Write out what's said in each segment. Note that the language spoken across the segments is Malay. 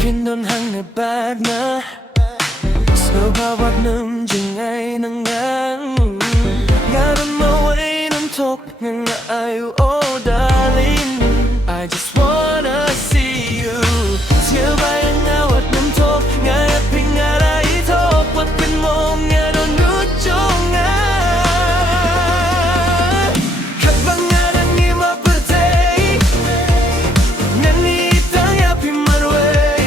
Pindon hang na bag na Snow hawak nam jing ay nang ngang Yaran maway nam tok ngang ayu oh darling I just wanna see you Siya bayang awat nam tok Ngayat pingara itok Wat pin mong nga don nucho nga Kabang nga nang ima pertay Ngani itang yapi marway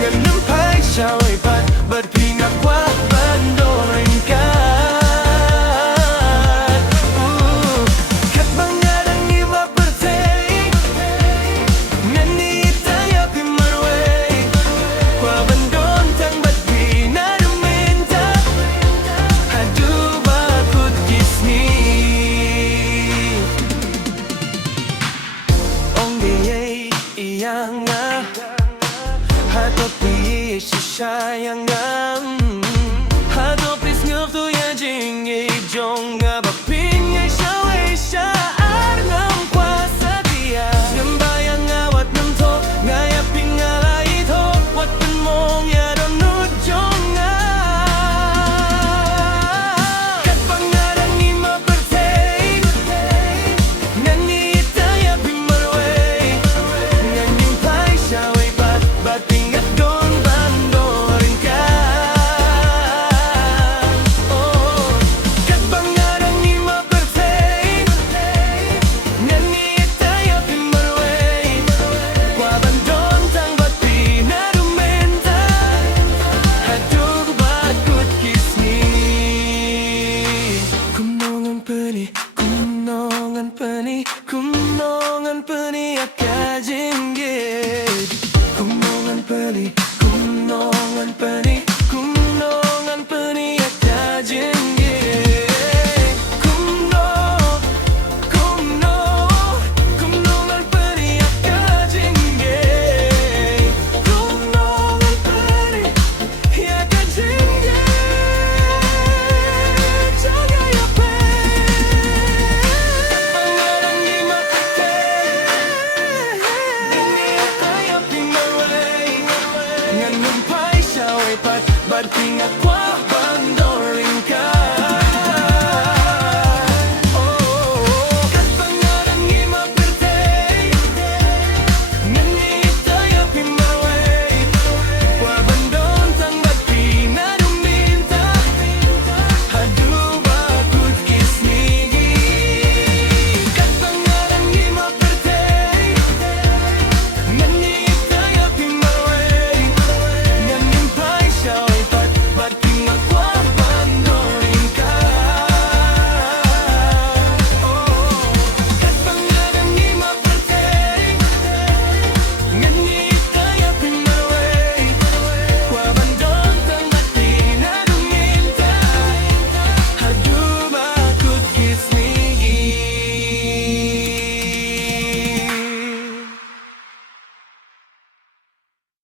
Nganang pai shaway pat But pingak kwa bandorin ka Kabang nga nang ima pertay Ngani itang yapi marway Kwa bandon tang bat pinaruminta Hadu bakut kisni Ongge iyang nga Hatopi sishayangam Hatopis nguftu ya jingi jonga Baping ay shaway siya Arngam kwa sa tiya Ngambayang awat nam to Ngaya pingala ito Wat pen mong ya don nujonga Kat pangarang ima pertay Ngani itaya pimarway Nganyang pai shaway pat Bat pingat don bandorin ka Oh Kat pangarang ima pertay Ngani itaya pimarway Kwa bandon tang bat pinarumenta Hadug bakut kisni Kumnongan peni Kumnongan peni akajinggit Kumnongan peni Kumnongan peni akajinggit Kumnongan peni akajinggit Kumnongan peni akajinggit Jaga ya pe Pangarang di mata Ini kaya pinaway Nganong pai shaway pat Bat pingat